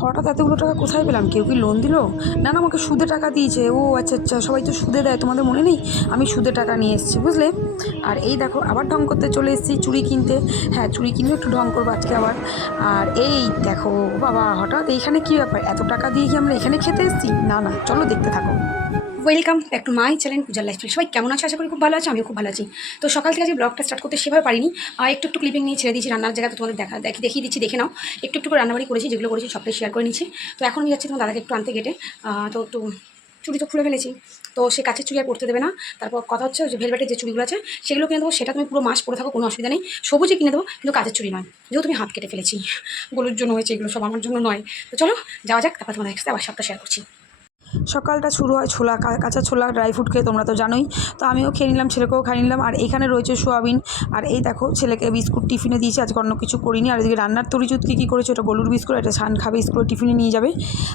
হঠাৎ এতগুলো টাকা কোথায় পেলাম? কেউ কি লোন দিল? না না, আমাকে সুদে টাকা দিয়েছে। ও আচ্ছা আচ্ছা সবাই তো সুদে দেয়, তোমাদের মনে নেই? আমি সুদে টাকা নিয়ে এসেছি, বুঝলে? আর এই দেখো, আবার ঢং করতে চলে এসেছি, চুড়ি কিনতে। হ্যাঁ চুড়ি কিনলে একটু ঢং করব আজকে আবার। আর এই দেখো, বাবা, হঠাৎ এইখানে কী ব্যাপার? এত টাকা দিয়ে কি আমরা এখানে খেতে এসেছি? না না, চলো দেখতে থাকো। Welcome back to my channel পূজার লাইফ সবাই কেমন আছে? আশা করি খুব ভালো আছে, আমিও খুব ভালো আছি। তো সকাল থেকে আজকে ব্লগটা স্টার্ট করতে সেভাবে পারিনি। আর একটু একটু ক্লিপিং নিয়ে ছেড়ে দিয়েছি, রান্নার জায়গাতে তোমাদের দেখা দেখি দেখিয়ে দিচ্ছি, দেখে নাও। একটু একটু করে রান্নাবাড়ি করেছি, যেগুলো করেছি সবটাই শেয়ার করে নিচ্ছি। তো এখন আমি যাচ্ছি তোমার দাদাকে একটু আনতে গেটে তো একটু চুড়ি তো খুলে ফেলেছি। তো সে কাছের চুড়ি আর পড়তে দেবে না। তারপর কথা হচ্ছে যে ভেলভেটের যে চুড়িগুলো আছে, সেগুলো কিনে দেবো। সেটা তুমি পুরো মাস পরে থাকো, কোনো অসুবিধা নেই। সবুজে কিনে দেবো, কিন্তু কাজের চুড়ি নয়। যেহেতু তুমি হাত কেটে ফেলেছি। গলুর জন্য হয়েছে, এগুলো সব আমার জন্য নয়। তো চলো, যাওয়া যাক, তারপর তোমাদের আবার সবটা শেয়ার করছি। সকালটা শুরু হয় ছোলা কাঁচা ছোলা ড্রাই ফ্রুট খেয়ে, তোমরা তো জানোই। তো আমিও খেয়ে নিলাম, ছেলেকেও খাইয়ে নিলাম। আর এখানে রয়েছে সোয়াবিন। আর এই দেখো, ছেলেকে বিস্কুট টিফিনে দিয়েছি। আজকে অন্য কিছু করিনি। আর এদিকে রান্নার তরিচুত কী কী করেছে, ওটা গলুর বিস্কুট এটা ছান খাবে স্কুলে টিফিনে নিয়ে যাবে।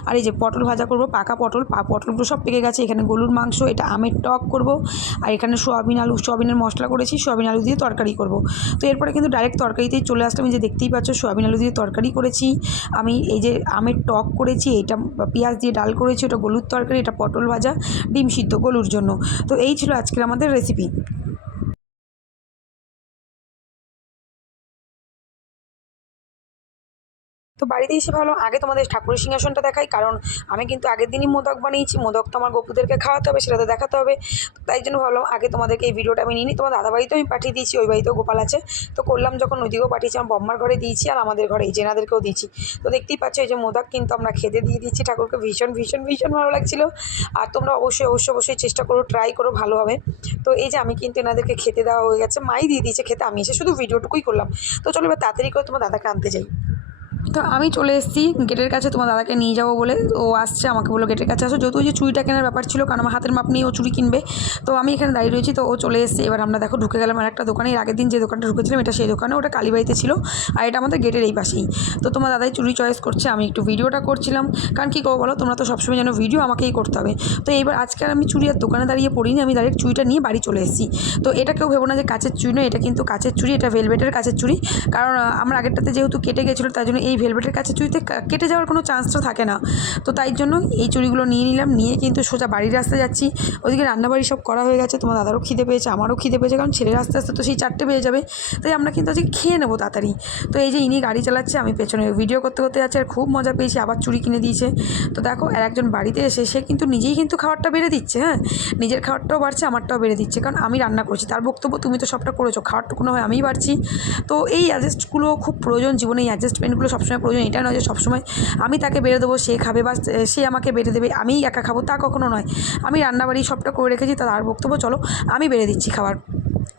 আর এই যে পটল ভাজা করব, পাকা পটল, পা, পটলগুলো সব পেকে গেছে। এখানে গলুর মাংস, এটা আমের টক করব। আর এখানে সোয়াবিন আলু, সোয়াবিনের মশলা করেছি, সোয়াবিন আলু দিয়ে তরকারি করব। তো এরপরে কিন্তু ডাইরেক্ট তরকারিতেই চলে আসলাম। যে দেখতেই পাচ্ছ, সোয়াবিন আলু দিয়ে তরকারি করেছি। আমি এই যে আমের টক করেছি, এটা পেঁয়াজ দিয়ে ডাল করেছি, ওটা গলুর তরকারি এটা পটল ভাজা ডিম সিদ্ধ গলুর জন্য। তো এই ছিল আজকের আমাদের রেসিপি বাড়িতে এসে ভালো। আগে তোমাদের ঠাকুরের সিংহাসনটা দেখাই, কারণ আমি কিন্তু আগের দিনই মোদক বানিয়েছি। মোদক তো আমার গপুদেরকে খাওয়াতে হবে, সেটা তো দেখাতে হবে। তাই জন্য ভাবলাম আগে তোমাদেরকে এই ভিডিওটা আমি নিই। তোমার দাদা বাড়িতেও আমি পাঠিয়ে দিয়েছি, ওই বাড়িতেও গোপাল আছে। তো করলাম যখন ওইদিকেও পাঠিয়েছি, আমার বম্মার ঘরে দিয়েছি, আর আমাদের ঘরে এই জেনাদেরকেও দিয়েছি। তো দেখতেই পাচ্ছ এই যে মোদক কিন্তু আমরা খেতে দিয়ে দিচ্ছি ঠাকুরকে। ভীষণ ভীষণ ভীষণ ভালো লাগছিল। আর তোমরা অবশ্যই অবশ্যই অবশ্যই চেষ্টা করো ট্রাই করো, ভালো হবে। তো এই যে আমি কিন্তু এনাদেরকে খেতে দেওয়া হয়ে গেছে, মাই দিয়ে দিয়েছে খেতে। আমি এসে শুধু ভিডিওটুকুই করলাম। তো চলো এবার তাড়াতাড়ি করে তোমার দাদাকে আনতে যাই। তো আমি চলে এসেছি গেটের কাছে, তোমার দাদাকে নিয়ে যাব বলে। ও আসছে, আমাকে বলল গেটের কাছে আসো। যেহেতু ওই যে চুড়িটা কেনার ব্যাপার ছিল, কারণ আমার হাতের মাপ নিয়ে ও চুড়ি কিনবে। তো আমি এখানে দাঁড়িয়ে রয়েছি, তো ও চলে এসেছে। এবার আমরা দেখো ঢুকে গেলাম আর একটা দোকানে। এর আগের দিন যে দোকানটা ঢুকেছিলাম, এটা সেই দোকানে। ওটা কালীবাড়িতে ছিল আর এটা আমাদের গেটের এই পাশেই। তো তোমার দাদাই চুড়ি চয়েস করছে, আমি একটু ভিডিওটা করছিলাম। কারণ কী করব বলো, তোমরা তো সবসময় যেন ভিডিও, আমাকেই করতে হবে। তো এইবার আজকে আর আমি চুড়ি আর দোকানে দাঁড়িয়ে পড়িনি, আমি ডাইরেক্ট চুড়িটা নিয়ে বাড়ি চলে এসেছি। তো এটা কেউ ভেবো না যে কাছের চুড়ি নয়, এটা কিন্তু কাছের চুড়ি, এটা ভেলভেটের কাছের চুড়ি। কারণ আমার আগেরটাতে যেহেতু কেটে গেছিল, তাই জন্য এই ভেলভেটের কাছে চুড়িতে কা- কেটে যাওয়ার কোনো চান্সটা থাকে না। তো তাই জন্য এই চুরিগুলো নিয়ে নিলাম, নিয়ে কিন্তু সোজা বাড়ির রাস্তায় যাচ্ছি। ওদিকে রান্নাবাড়ি সব করা হয়ে গেছে, তোমার দাদারও খিদে পেয়েছে, আমারও খিদে পেয়েছে, কারণ ছেলের আস্তে আস্তে তো সেই চারটে পেয়ে যাবে। তাই আমরা কিন্তু আজকে খেয়ে নেব তাড়াতাড়ি। তো এই যে ইনি গাড়ি চালাচ্ছে, আমি পেছনে ভিডিও করতে করতে যাচ্ছি, আর খুব মজা পেয়েছি, আবার চুরি কিনে দিয়েছে। তো দেখো, আর একজন বাড়িতে এসে, সে কিন্তু নিজেই কিন্তু খাবারটা বেড়ে দিচ্ছে হ্যাঁ? নিজের খাবারটাও বাড়ছে, আমারটাও বেড়ে দিচ্ছে, কারণ আমি রান্না করছি। তার বক্তব্য, তুমি তো সবটা করেছ খাবারটুকু হয়, আমিই বাড়ছি। তো এই অ্যাডজাস্টগুলো খুব প্রয়োজন জীবনে, এই অ্যাডজাস্টমেন্টগুলো সবসময় প্রয়োজন, এটা নয় যে সবসময় আমি তাকে বেড়ে দেবো, সে খাবে বা সে আমাকে বেড়ে দেবে আমিই একা খাব তা কখনো নয়। আমি রান্নাবাড়ি সবটা করে রেখেছি, তার বক্তব্য, চলো আমি বেড়ে দিচ্ছি খাবার।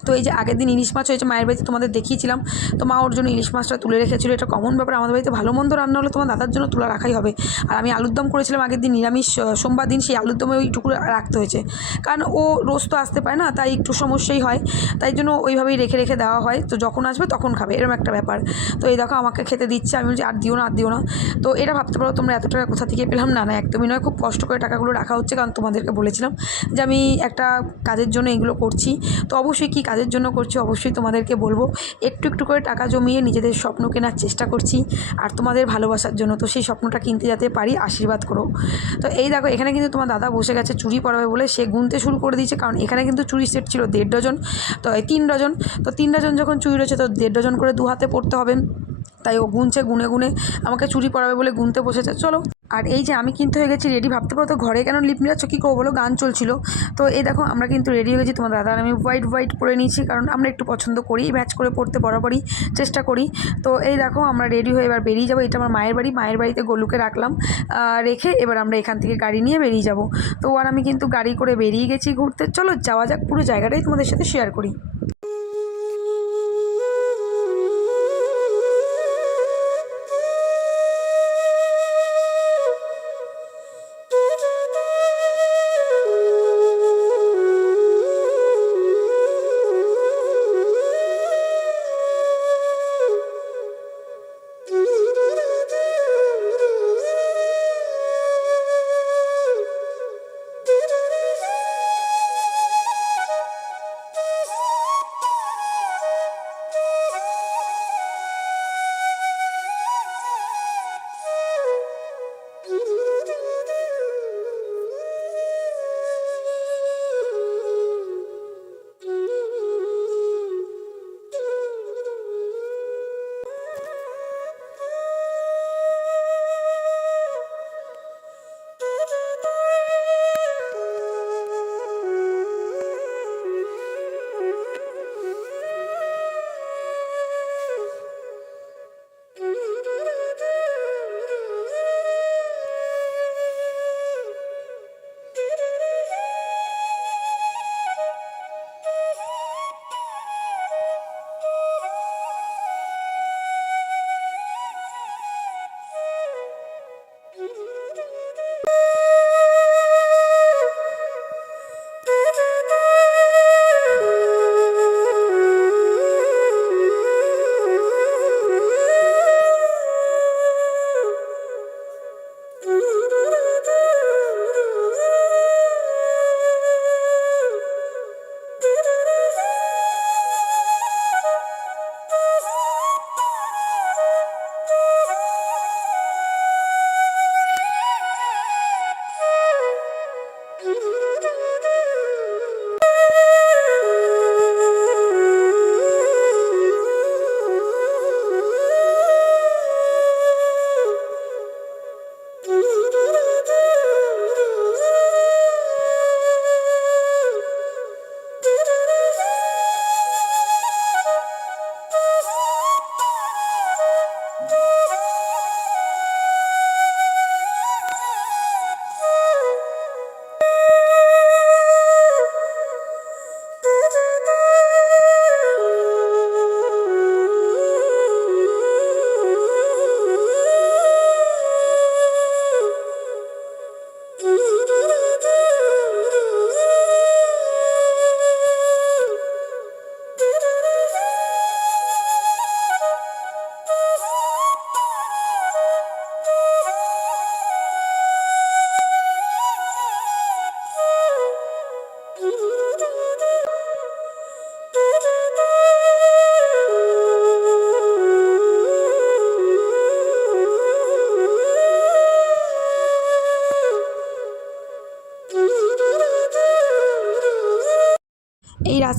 তো এই যে আগের দিন ইলিশ মাছ হয়েছে, মায়ের বাড়িতে তোমাদের দেখিয়েছিলাম। তো মা ওর জন্য ইলিশ মাছটা তুলে রেখেছিল, এটা কমন ব্যাপার। আমাদের বাড়িতে ভালো মন্দ রান্না হলে তোমার দাদার জন্য তুলে রাখাই হবে। আর আমি আলুর দম করেছিলাম আগের দিন, নিরামিষ সোমবার দিন সেই আলুর দমে ওইটুকু রাখতে হয়েছে। কারণ ও রোজ তো আসতে পারে না, তাই একটু সমস্যাই হয়। তাই জন্য ওইভাবেই রেখে রেখে দেওয়া হয়। তো যখন আসবে তখন খাবে এরকম একটা ব্যাপার। তো এই দেখো আমাকে খেতে দিচ্ছে, আমি বলছি, আর দিও না, আর দিও না। তো এটা ভাবতে পারো, তোমরা এত টাকা কোথা থেকে পেলাম? না না, একদমই নয়। খুব কষ্ট করে টাকাগুলো রাখা হচ্ছে, কারণ তোমাদেরকে বলেছিলাম যে আমি একটা কাজের জন্য এগুলো করছি। তো অবশ্যই কী কাজের জন্য করছি, অবশ্যই তোমাদেরকে বলব, একটু একটু করে টাকা জমিয়ে নিজেদের স্বপ্ন কেনার চেষ্টা করছি আর তোমাদের ভালোবাসার জন্য। তো সেই স্বপ্নটা কিনতে যাতে পারি, আশীর্বাদ করো। তো এই দেখো, এখানে কিন্তু তোমার দাদা বসে গেছে, চুরি পড়াবে বলে সে গুনতে শুরু করে দিয়েছে, কারণ এখানে কিন্তু চুরি সেট ছিল, দেড় ডজন, তো এই তিন ডজন, তো তিন ডজন যখন চুরি রয়েছে তো দেড় ডজন করে দু হাতে পড়তে হবে। তাই ও গুনছে, গুনে গুনে আমাকে চুরি পড়াবে বলে গুনতে বসেছে। চলো। আর এই যে আমি কিন্তু হয়ে গেছি রেডি ভাবতে পারো তো ঘরে কেন লিপ মিলাচ্ছ কী করব বলো, গান চলছিল। তো এই দেখো, আমরা কিন্তু রেডি হয়ে গেছি। তোমার দাদা আর আমি হোয়াইট হোয়াইট পরে নিয়েছি, কারণ আমরা একটু পছন্দ করি ম্যাচ করে পড়তে বরাবরই চেষ্টা করি। তো এই দেখো, আমরা রেডি হয়ে এবার বেরিয়ে যাব। এটা আমার মায়ের বাড়ি। মায়ের বাড়িতে গোলুকে রাখলাম রেখে এবার আমরা এখান থেকে গাড়ি নিয়ে বেরিয়ে যাব। তো আর আমি কিন্তু গাড়ি করে বেরিয়ে গেছি ঘুরতে। চলো, যাওয়া যাক। পুরো জায়গাটাই তোমাদের সাথে শেয়ার করি।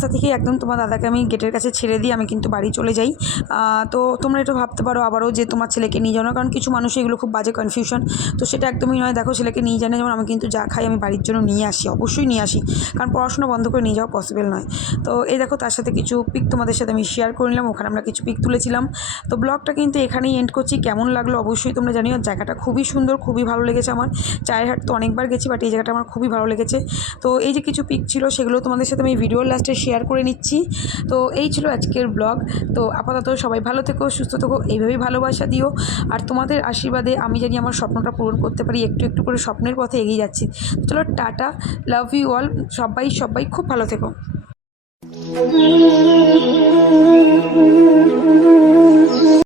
রাস্তা থেকে একদম তোমার দাদাকে আমি গেটের কাছে ছেড়ে দিয়ে আমি কিন্তু বাড়ি চলে যাই। তো তোমরা এটা ভাবতে পারো আবারও যে তোমার ছেলেকে নিয়ে যাও না কারণ কিছু মানুষ এগুলো খুব বাজে কনফিউশন তো সেটা একদমই নয়। দেখো ছেলেকে নিয়ে যায় না, যেমন আমি কিন্তু যা খাই আমি বাড়ির জন্য নিয়ে আসি, অবশ্যই নিয়ে আসি। কারণ পড়াশোনা বন্ধ করে নিয়ে যাওয়া পসিবল নয়। তো এই দেখো তার সাথে কিছু পিক তোমাদের সাথে আমি শেয়ার করে নিলাম, ওখানে আমরা কিছু পিক তুলেছিলাম। তো ব্লগটা কিন্তু এখানেই এন্ড করছি। কেমন লাগল অবশ্যই তোমরা জানিও। জায়গাটা খুবই সুন্দর, খুবই ভালো লেগেছে আমার। চায়ের হাট তো অনেকবার গেছি বাট এই জায়গাটা আমার খুবই ভালো লেগেছে। তো এই যে কিছু পিক ছিল, সেগুলো তোমাদের সাথে আমি ভিডিওর লাস্টে শেয়ার করে নিচ্ছি। তো এই ছিল আজকের ব্লগ তো আপাতত সবাই ভালো থেকো, সুস্থ থেকো, এইভাবেই ভালোবাসা দিও। আর তোমাদের আশীর্বাদে আমি জানি আমার স্বপ্নটা পূরণ করতে পারি, একটু একটু করে স্বপ্নের পথে এগিয়ে যাচ্ছি। চলো, টাটা লাভ ইউ অল সবাই সবাই খুব ভালো থেকো।